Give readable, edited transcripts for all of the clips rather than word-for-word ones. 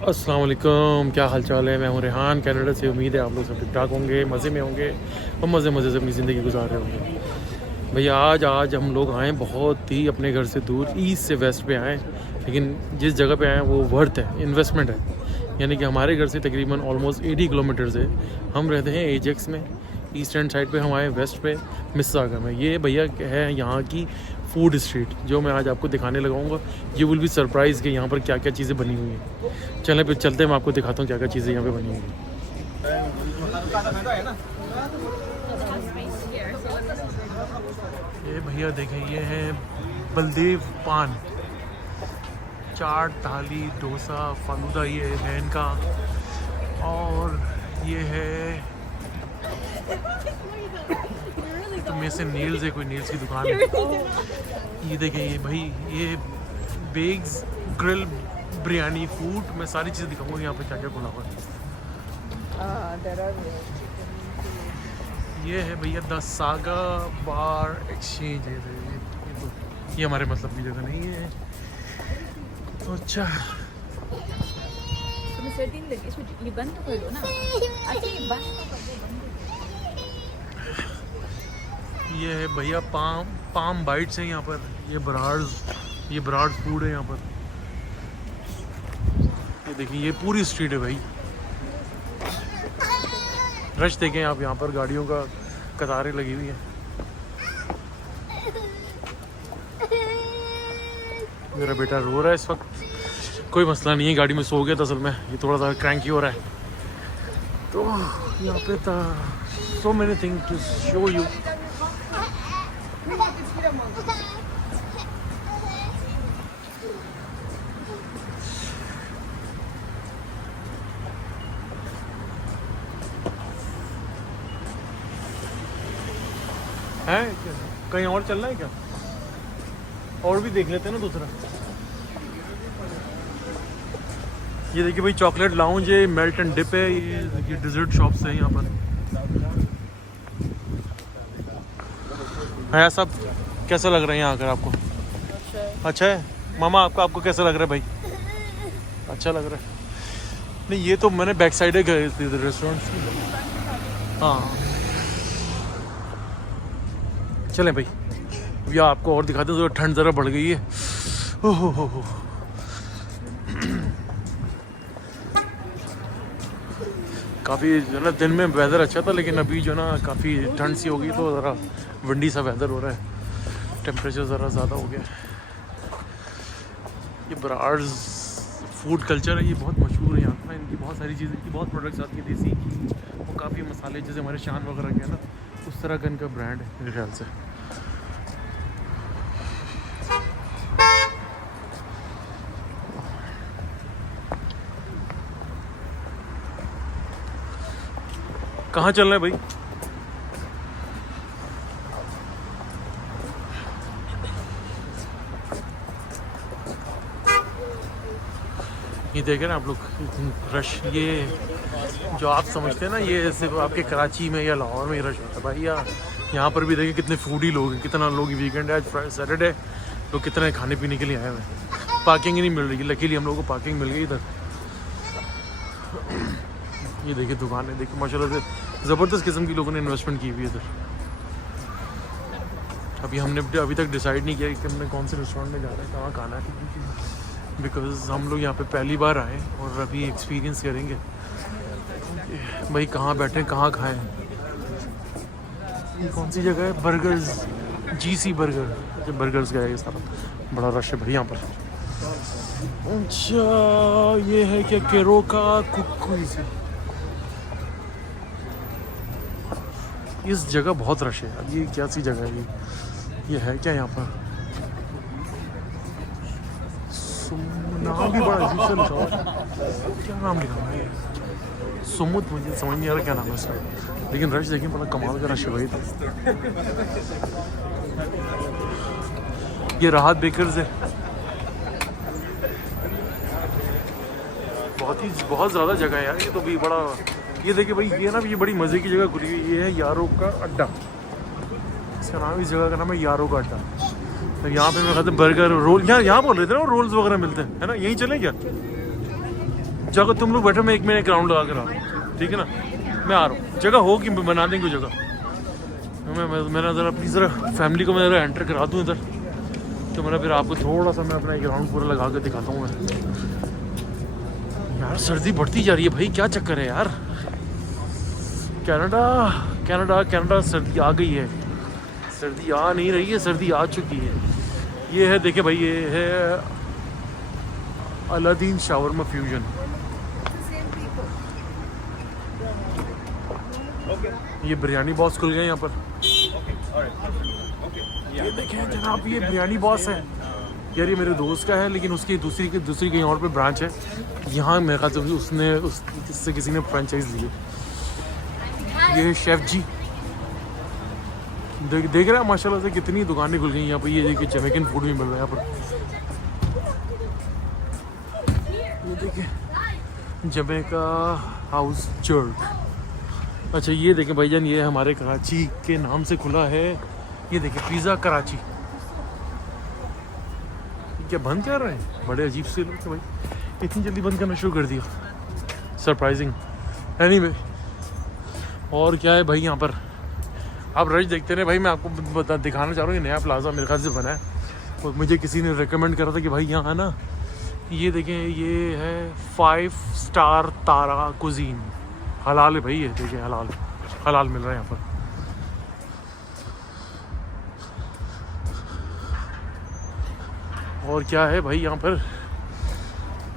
अस्सलाम वालेकुम, क्या हाल चाल है। मैं हूँ रेहान, कनाडा से। उम्मीद है आप लोग सब ठीक ठाक होंगे, मज़े में होंगे और मज़े मज़े से अपनी ज़िंदगी गुजार रहे होंगे। भैया आज हम लोग आए बहुत ही अपने घर से दूर, ईस्ट से वेस्ट पे आए, लेकिन जिस जगह पे आए वो वर्थ है, इन्वेस्टमेंट है। यानी कि हमारे घर से तकरीबन ऑलमोस्ट 80 किलोमीटर से हम रहते हैं एजेक्स में, ईस्ट एंड साइड पे हम आए, वेस्ट पे मिस्सागा में। ये भैया है यहाँ की फूड स्ट्रीट, जो मैं आज आपको दिखाने लगाऊंगा। ये विल बी सरप्राइज़ कि यहाँ पर क्या क्या चीज़ें बनी हुई हैं। चलें फिर चलते हैं, मैं आपको दिखाता हूँ क्या क्या चीज़ें यहाँ पे बनी हुई हैं। ये भैया देखें, ये है बलदेव पान, चाट, थाली, डोसा, फालूदा ये है इनका। और ये है तो में से नील्स है, कोई नील्स की दुकान है। ये देखें, ये भाई ये बेग्स ग्रिल बिरयानी फूड, मैं सारी चीज़ें दिखाऊंगा यहाँ पे क्या क्या खुला हुआ है। ये है भैया द सागा बार एक्सचेंज है। ये हमारे मतलब की जगह नहीं है तो अच्छा। ये बंद तो कर दो ना। अच्छा ये बंद तो कर दो, बंद। ये है भैया पाम बाइट्स हैं यहाँ पर। ये बराड़ फूड है यहाँ पर। ये देखिए, ये पूरी स्ट्रीट है भाई। रश देखें आप, यहाँ पर गाड़ियों का कतारें लगी हुई है। मेरा बेटा रो रहा है इस वक्त, कोई मसला नहीं है, गाड़ी में सो गया था असल में, ये थोड़ा सा क्रैंकी हो रहा है। तो यहाँ पे था so many thing to show you. है कहीं और चलना है क्या? और भी देख लेते हैं ना दूसरा। ये देखिए भाई, चॉकलेट लाउंज है, मेल्ट एंड डिप है, ये देखिए डिजर्ट शॉप्स हैं यहाँ पर। है सब कैसा लग रहा है यहाँ आकर आपको? अच्छा है मामा, आपको कैसा लग रहा है भाई? अच्छा लग रहा है। नहीं, ये तो मैंने बैक साइड है गए थे रेस्टोरेंट्स की। हाँ चलें भाई, या आपको और दिखाते हैं। तो ठंड ज़रा बढ़ गई है। हो काफ़ी जो ना दिन में वेदर अच्छा था, लेकिन अभी जो ना काफ़ी ठंड सी हो गई, तो ज़रा विंडी सा वेदर हो रहा है, टेम्परेचर ज़रा ज़्यादा हो गया। ये बरार्स फूड कल्चर है, ये बहुत मशहूर है यहाँ का। इनकी बहुत सारी चीज़ें, इनकी बहुत प्रोडक्ट्स आती है देसी की, वो काफ़ी मसाले जैसे हमारे शान वगैरह के हैं ना, उस तरह का इनका ब्रांड है मेरे ख्याल से। कहाँ चल रहे हैं भाई? ये देखें ना आप लोग, रश, ये जो आप समझते हैं ना, ये सिर्फ आपके कराची में या लाहौर में ही रश होता है भाई। यहाँ पर भी देखिए कितने फूडी लोग हैं, कितना लोग, वीकेंड है आज, सैटरडे, लोग कितने खाने पीने के लिए आए हुए हैं। पार्किंग ही नहीं मिल रही, लकीली हम लोगों को पार्किंग मिल गई इधर। ये देखिए दुकानें, देखिए माशाल्लाह से ज़बरदस्त किस्म की लोगों ने इन्वेस्टमेंट की हुई है इधर। हमने अभी तक डिसाइड नहीं किया कि हमने कौन से रेस्टोरेंट में जाना है, कहाँ खाना है, बिकॉज हम लोग यहाँ पे पहली बार आए और अभी एक्सपीरियंस करेंगे भाई कहाँ बैठे, कहाँ खाएं। ये कौन सी जगह है? Burgers, GC burger. जब बर्गर्स गए इस तरफ बड़ा रश है भाई यहाँ पर। अच्छा ये है क्या, केरोका कुकीज़। इस जगह बहुत रश है। अब ये क्या सी जगह है ये है क्या यहाँ पर? नाम भी बड़ा अजीब सा लिखा हुआ है, क्या नाम लिखा हुआ है? सुमुद, मुझे समझ नहीं आ रहा क्या नाम है इसका, लेकिन रश देखिए बड़ा कमाल का रश है भाई। ये राहत बेकर्स है, बहुत ज़्यादा जगह है यार ये तो भी बड़ा। ये देखिए भाई, ये ना ये बड़ी मज़े की जगह खुली हुई, ये है यारों का अड्डा। इसका नाम, इस जगह का नाम है यारों का अड्डा। तो यहाँ पे मैं खाते बर्गर रोल, यहाँ बोल रहे थे ना रोल्स वगैरह मिलते हैं, है ना? यहीं चलें क्या? जगह तुम लोग बैठो, मैं एक राउंड लगा कर आ रहा हूँ, ठीक है ना? मैं आ रहा हूँ, जगह होगी, बना देंगे जगह। मैं ज़रा प्लीज़ ज़रा फैमिली को मैं ज़रा एंटर करा दूँ इधर, तो मैंने फिर आपको थोड़ा सा मैं अपना एक राउंड पूरा लगा कर दिखाता हूँ मैं। यार सर्दी बढ़ती जा रही है भाई, क्या चक्कर है यार? कनाडा सर्दी आ गई है, सर्दी आ नहीं रही है, सर्दी आ चुकी है। ये है, देखिए भाई, ये है अलादीन शावरमा फ्यूजन। ये बिरयानी बॉस खुल गए यहाँ पर। ये देखें जनाब, ये बिरयानी बॉस है यार, ये मेरे दोस्त का है, लेकिन उसकी दूसरी कहीं और पे ब्रांच है। यहाँ मेरे ख्याल से उसने उससे किसी ने फ्रेंचाइज ली है। ये शेफ जी देख रहे हैं माशाल्लाह से कितनी दुकानें खुल गई यहाँ पर। ये देखिए जमैकन फूड भी मिल रहा है यहाँ पर। ये देखिए जमैका हाउस चर्च। अच्छा ये देखें भाईजान, ये हमारे कराची के नाम से खुला है। ये देखिए पिज़्ज़ा कराची। क्या बंद कर रहे हैं? बड़े अजीब से लोग थे भाई, इतनी जल्दी बंद करना शुरू कर दिया, सरप्राइजिंग। एनीवे, और क्या है भाई यहाँ पर, आप रश देखते रहे भाई। मैं आपको दिखाना चाह रहा हूँ, ये नया प्लाजा मेरे ख्याल से बना है, और मुझे किसी ने रिकमेंड करा था कि भाई यहाँ ना, ये देखें, ये है 5 स्टार तारा कुजीन। हलाल है भाई, ये देखिए हलाल मिल रहा है यहाँ पर। और क्या है भाई यहाँ पर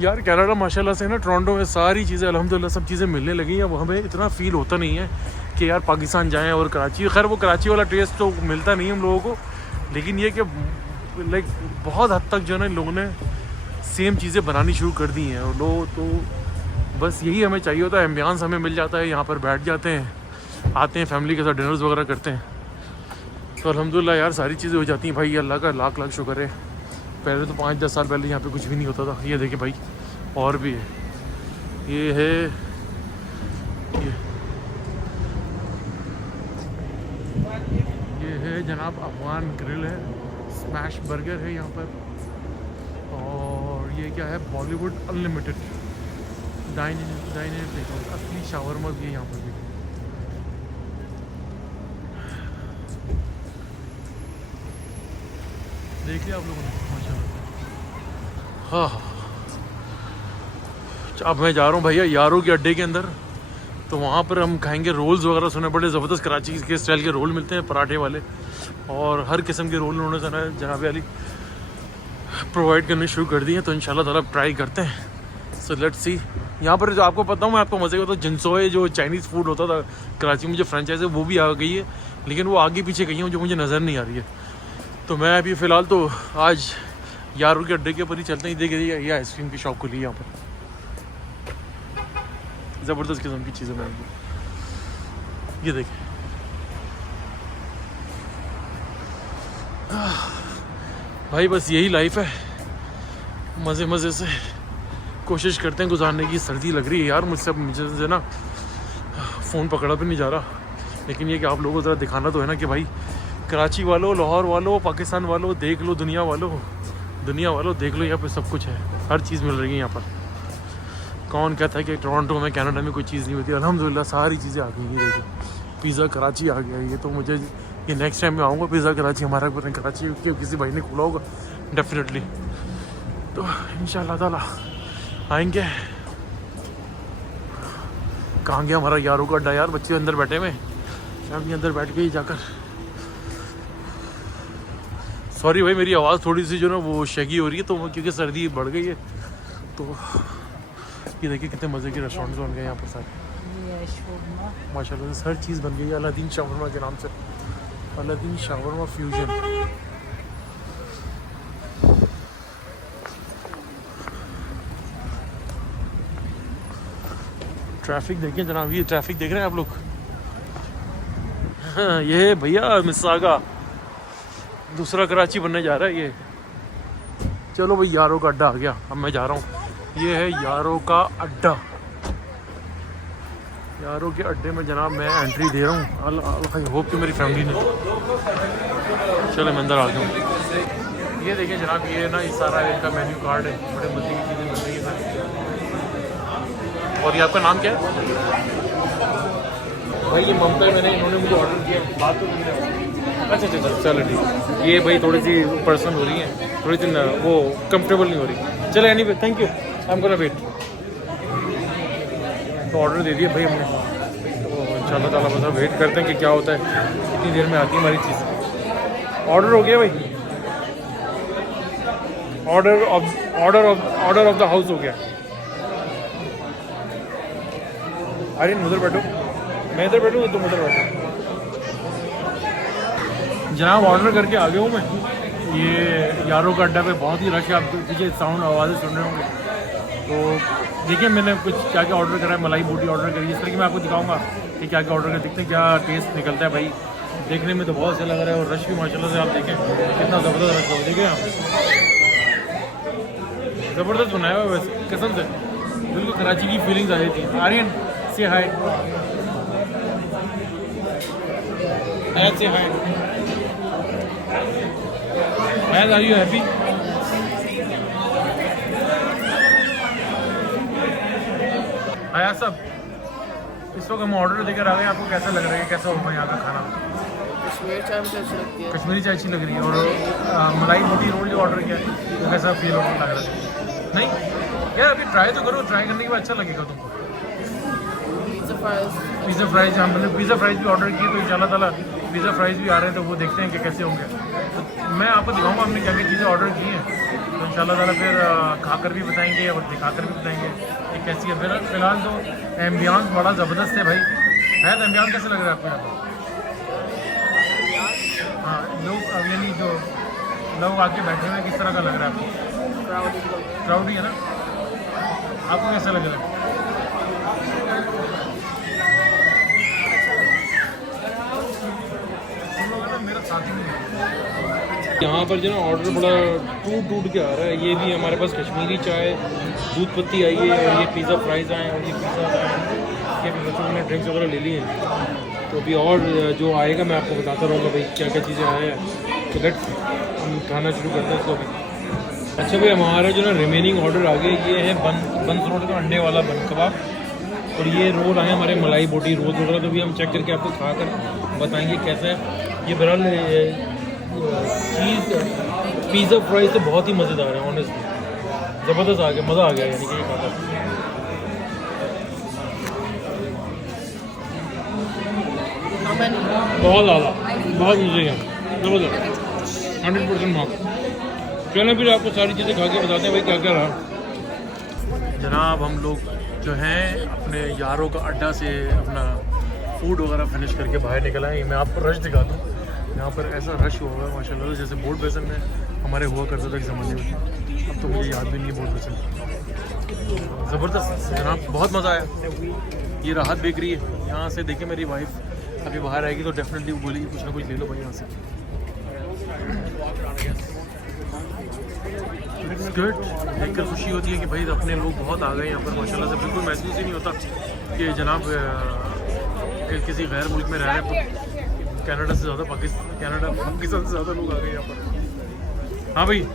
यार, कनाडा माशाल्लाह से ना, टोरंटो में सारी चीज़ें अल्हम्दुलिल्लाह सब चीज़ें मिलने लगी हैं। वो हमें इतना फील होता नहीं है कि यार पाकिस्तान जाएं और कराची, खैर वो कराची वाला टेस्ट तो मिलता नहीं है हम लोगों को, लेकिन ये कि लाइक बहुत हद तक जो है ना, इन लोगों ने सेम चीज़ें बनानी शुरू कर दी हैं। और लोग तो बस यही हमें चाहिए होता है, एम्बियंस हमें मिल जाता है, यहाँ पर बैठ जाते हैं, आते हैं फैमिली के साथ डिनर्स वगैरह करते हैं, तो अल्हम्दुलिल्लाह यार सारी चीज़ें हो जाती हैं भाई। अल्लाह का लाख लाख शुक्र है। पहले तो 5-10 साल पहले यहाँ पे कुछ भी नहीं होता था। ये देखिए भाई, और भी है, ये है ये है जनाब अफगान ग्रिल है, स्मैश बर्गर है यहाँ पर, और ये क्या है, बॉलीवुड अनलिमिटेड डाइन इन देखो, असली शावरमा भी है यहाँ पर भी। देखिए आप लोगों ने माशाल्लाह। हाँ, अब मैं जा रहा हूँ भैया यारों के अड्डे के अंदर, तो वहाँ पर हम खाएंगे रोल्स वगैरह। सुने बड़े ज़बरदस्त कराची के स्टाइल के रोल मिलते हैं, पराठे वाले, और हर किस्म के रोल उन्होंने जनाब अली प्रोवाइड करने शुरू कर दिए हैं, तो इंशाल्लाह ताला ट्राई करते हैं। So let's see. यहाँ पर जो आपको पता हूँ, मैं आपको मज़े का तो जिनसोए जो चाइनीज़ फूड होता था कराची में, जो फ्रेंचाइज है वो भी आ गई है, लेकिन वो आगे पीछे गई है जो मुझे नज़र नहीं आ रही है। तो मैं अभी फ़िलहाल तो आज यारों के अड्डे के ऊपर ही चलते हैं। देखिए ये आइसक्रीम की शॉप खुली है यहाँ पर, ज़बरदस्त किस्म की चीज़ें मिलेंगी। ये देखिए भाई, बस यही लाइफ है, मज़े मज़े से कोशिश करते हैं गुजारने की। सर्दी लग रही है यार, मुझे ना फ़ोन पकड़ा भी नहीं जा रहा, लेकिन ये कि आप लोगों को ज़रा दिखाना तो है ना कि भाई कराची वालों, लाहौर वालों, पाकिस्तान वालों देख लो, दुनिया वालों देख लो, यहाँ पे सब कुछ है, हर चीज़ मिल रही है यहाँ पर। कौन कहता है कि टोरंटो में, कनाडा में कोई चीज़ नहीं होती? अल्हम्दुलिल्लाह सारी चीज़ें आ गई हैं। देखिए पिज़्ज़ा कराची आ गया, ये तो मुझे ये नेक्स्ट टाइम मैं आऊँगा पिज़्ज़ा कराची, हमारा पता नहीं कराची के किसी भाई ने खोला होगा डेफिनेटली, तो इंशाल्लाह ताला आएंगे। कहाँ गया हमारा यारों का अड्डा यार? बच्चे अंदर बैठे हुए, फैमिली अंदर बैठ गई जाकर। सॉरी भाई, मेरी आवाज़ थोड़ी सी जो ना वो शेकी हो रही है, तो क्योंकि सर्दी बढ़ गई है। तो ये देखिए कितने मज़े के रेस्टोरेंट्स बन गए यहाँ पर सारे माशाल्लाह से, हर चीज़ बन गई है अलादीन शावरमा के नाम से, अलादीन शावरमा फ्यूजन। ट्रैफिक देखिए जनाब, ये ट्रैफिक देख रहे हैं आप लोग? हाँ, ये भैया मिसागा दूसरा कराची बनने जा रहा है ये। चलो भाई, यारों का अड्डा आ गया, अब मैं जा रहा हूँ। ये है यारों का अड्डा। यारों के अड्डे में जनाब मैं एंट्री दे रहा हूँ। आई होप कि मेरी फैमिली ने, चलो मैं अंदर आ गया हूँ। ये देखिए जनाब, ये ना इस सारा इनका मेन्यू कार्ड है, बड़े मज़े की चीज़ें मिल रही है। और ये आपका नाम क्या है? भाई ये ममता मैंने इन्होंने मुझे ऑर्डर किया, बात तो नहीं। अच्छा चलो ठीक। ये भाई थोड़ी सी पर्सनल हो रही है, थोड़ी सी वो कंफर्टेबल नहीं हो रही। चलो anyway thank you, I am gonna wait. तो ऑर्डर दे दिया भाई हमने, तो इंशाल्लाह ताला बस वेट करते हैं कि क्या होता है, कितनी देर में आती है हमारी चीज़। ऑर्डर हो गया भाई, ऑर्डर ऑफ द हाउस हो गया। अरे उधर बैठो, मैं इधर बैठूँ तुम उधर बैठो। जनाब ऑर्डर करके आ गया हूँ मैं। ये यारों का अड्डा पे बहुत ही रश है, आप पीछे साउंड आवाज़ें सुन रहे होंगे। तो देखिए मैंने कुछ क्या क्या ऑर्डर करा है। मलाई बोटी ऑर्डर करी, इस तरह की मैं आपको दिखाऊंगा कि क्या क्या ऑर्डर कर, देखते हैं क्या टेस्ट निकलता है। भाई देखने में तो बहुत अच्छा लग रहा है, और रश भी माशाल्लाह से आप देखें कितना ज़बरदस्त रश हो। देखें आप, ज़बरदस्त बनाया हुआ है वैसे कसम से, बिल्कुल कराची की फीलिंग्स आ रही थी। आर्यन से हाय, से हाय, आर यू हैप्पी? आया सब, इस वक्त हम ऑर्डर देकर आ गए। आपको कैसा लग रहा है, कैसा होगा यहाँ का खाना? कश्मीरी चाय मुझे अच्छी लगती है। कश्मीरी चाय अच्छी लग रही है। और मलाई बोटी रोल जो ऑर्डर किया है वो कैसा फील होने लग रहा है? नहीं यार अभी ट्राई तो करो, ट्राई करने के बाद अच्छा लगेगा तुमको। पिज़्ज़ा फ्राइज, हमने पिज़्ज़ा फ्राइज भी ऑर्डर किए, तो इंशाल्लाह ताला पिज़्ज़ा फ्राइज भी आ रहे हैं, तो वो देखते हैं कि कैसे होंगे। तो मैं आपको दिखाऊंगा हमने क्या क्या चीज़ें ऑर्डर की हैं, तो इंशाल्लाह ताला फिर खाकर भी बताएंगे और दिखाकर भी बताएंगे कि कैसी है। फिलहाल तो एम्बियंस बड़ा ज़बरदस्त है भाई। है तो एम्बियंस कैसे लग रहा है आपको यहाँ पर? हाँ लोग यानी जो लोग आके बैठे हुए किस तरह का लग रहा है आपको? क्राउडी है ना? आपको कैसा लग रहा है? मेरा साथी नहीं है यहाँ पर जो ना ऑर्डर बड़ा टूट के आ रहा है। ये भी हमारे पास कश्मीरी चाय, दूध पत्ती आई है, और ये पिज़्ज़ा फ्राइज़ आए हैं, और ये पिज़्ज़ा आए हैं। ये भी बच्चों ने ड्रिंक्स वगैरह ले ली हैं। तो अभी और जो आएगा मैं आपको बताता रहूँगा भाई क्या क्या चीज़ें आए हैं। तो लेट्स हम खाना शुरू करते हैं इसको अभी। अच्छा भाई हमारा जो ना रिमेनिंग ऑर्डर आ गया, ये है बन रोड का अंडे वाला बन कबाब, और ये रोल आए हमारे मलाई बोटी रोल वगैरह। तो भी हम चेक करके आपको खा कर बताएंगे कैसा है। ये बहरहाल चीज़ पिज़्ज़ा फ्राइज तो बहुत ही मज़ेदार है, ऑनेस्टली ज़बरदस्त आ गया, मज़ा आ गया यानी कि ये खाता। बहुत ज़्यादा, बहुत मज़े हैं, ज़बरदस्त 100% मार्क। चलो फिर आपको सारी चीज़ें खा के बताते हैं भाई क्या क्या रहा। जनाब हम लोग जो हैं अपने यारों का अड्डा से अपना फूड वगैरह फिनिश करके बाहर निकल आए। मैं आपको रश दिखा दूँ, यहाँ पर ऐसा रश हुआ है माशाल्लाह, जैसे बोर्ड बेसन में हमारे हुआ करता था एक ज़माने में। अब तो मुझे याद भी नहीं है बोर्ड बेसन। ज़बरदस्त जनाब, बहुत मज़ा आया। ये राहत बेकरी है, यहाँ से देखे मेरी वाइफ अभी बाहर आएगी तो डेफिनेटली वो बोलेगी कुछ ना कुछ ले लो भाई यहाँ से। इट्स गुड, देखकर खुशी होती है कि भाई अपने लोग बहुत आ गए यहाँ पर माशाल्लाह से। बिल्कुल महसूस ही नहीं होता कि जनाब किसी गैर मुल्क में रह रहे हैं। तो कनाडा से ज़्यादा पाकिस्तान से ज़्यादा लोग आ गए यहाँ पर। हाँ भाई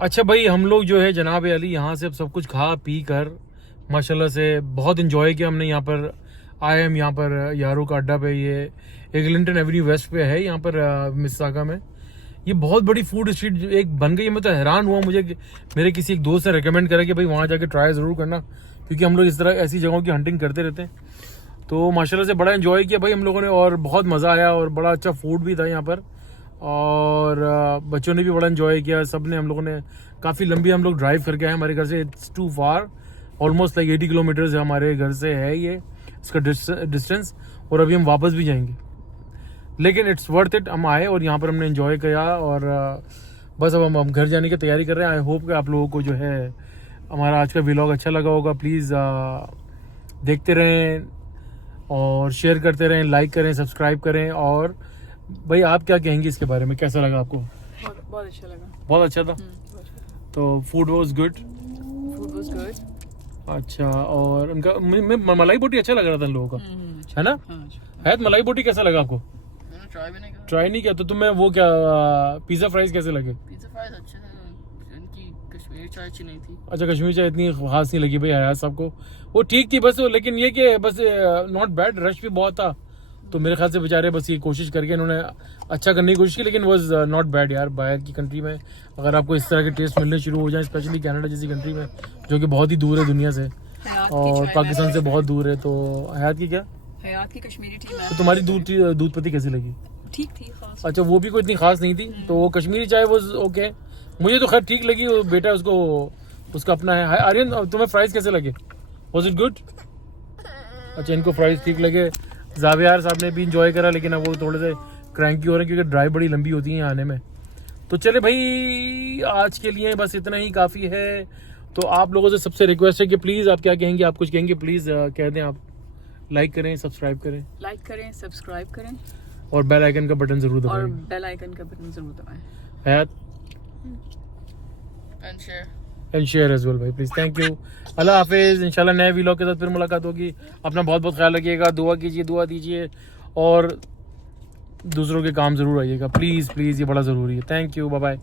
अच्छा भाई हम लोग जो है जनाब अली यहाँ से अब सब कुछ खा पी कर माशाल्लाह से बहुत इन्जॉय किया हमने। यहाँ पर आए हम यहाँ पर यारों का अड्डा पे, ये एगलिंटन एवेन्यू वेस्ट पे है यहाँ पर मिसिसागा में। ये बहुत बड़ी फूड स्ट्रीट एक बन गई है। मैं तो हैरान हुआ, मुझे मेरे किसी एक दोस्त ने रेकमेंड करा कि भाई वहाँ जाके ट्राई ज़रूर करना, क्योंकि हम लोग इस तरह ऐसी जगहों की हंटिंग करते रहते हैं। तो माशाल्लाह से बड़ा एंजॉय किया भाई हम लोगों ने, और बहुत मज़ा आया, और बड़ा अच्छा फूड भी था यहाँ पर, और बच्चों ने भी बड़ा एंजॉय किया। सब ने, हम लोगों ने काफ़ी लंबी हम लोग ड्राइव करके आए हमारे घर से। It's too far, almost like 80 kilometres हमारे घर से है ये इसका डिस्टेंस, और अभी हम वापस भी जाएंगे, लेकिन इट्स वर्थ इट। हम आए और यहाँ पर हमने एंजॉय किया, और बस अब हम घर जाने की तैयारी कर रहे हैं। आई होप कि आप लोगों को जो है हमारा आज का व्लॉग अच्छा लगा होगा। प्लीज़ देखते रहें और शेयर करते रहें, लाइक करें, सब्सक्राइब करें। और भाई आप क्या कहेंगे इसके बारे में, कैसा लगा आपको? बहुत अच्छा लगा। बहुत अच्छा था। तो फूड वॉज गुड। अच्छा, और उनका मलाई बोटी अच्छा लग रहा था इन लोगों का, है ना? है मलाई बोटी कैसा लगा आपको? ट्राई नहीं किया। तो तुम्हें वो क्या पिज़्ज़ा फ्राइज कैसे लगे? पिज़्ज़ा फ्राइज अच्छे थे, इनकी कश्मीरी चाय अच्छी नहीं थी। अच्छा, कश्मीरी चाय इतनी खास नहीं लगी भाई हयात साहब को, वो ठीक थी बस, लेकिन ये कि बस नॉट बैड, रश भी बहुत था, तो मेरे ख्याल से बेचारे बस ये कोशिश करके इन्होंने अच्छा करने की कोशिश की, लेकिन वॉज नॉट बैड यार। बाहर की कंट्री में अगर आपको इस तरह के टेस्ट मिलने शुरू हो जाए, स्पेशली कनाडा जैसी कंट्री में जो कि बहुत ही दूर है दुनिया से हयात की और चाय पाकिस्तान से मैं- बहुत दूर है, तो हयात की क्या, हयात की कश्मीरी टी मैं तो तुम्हारी दूध पत्ती कैसी लगी? ठीक थी खास। अच्छा, वो भी कोई इतनी खास नहीं थी, तो वो कश्मीरी चाय वो ओके, मुझे तो खैर ठीक लगी। वो बेटा उसको उसका अपना है। हाय आर्यन, तुम्हें फ्राइज कैसे लगे? Was it good? अच्छा, इनको फ्राइज ठीक लगे। जावियार साहब ने भी इंजॉय करा, लेकिन अब वो थोड़े से क्रैंकी हो रहे हैं क्योंकि ड्राइव बड़ी लंबी होती है आने में। तो चले भाई, आज के लिए बस इतना ही काफ़ी है। तो आप लोगों से सबसे रिक्वेस्ट है कि प्लीज़, आप क्या कहेंगे, आप कुछ कहेंगे प्लीज़ कह दें। आप लाइक करें, सब्सक्राइब करें लाइक करें, सब्सक्राइब करें और बेल आइकन का बटन ज़रूर और दबाएं। बेल आइकन का बटन जरूर दबाएं। हयात and share. And share as well भाई, प्लीज, थैंक यू। अल्लाह हाफिज। इंशाल्लाह नए वीलॉग के साथ फिर मुलाकात होगी। अपना बहुत बहुत ख्याल रखिएगा, दुआ कीजिए, दुआ दीजिए और दूसरों के काम ज़रूर आइएगा, प्लीज़ प्लीज़, ये बड़ा ज़रूरी है। Thank you, bye bye.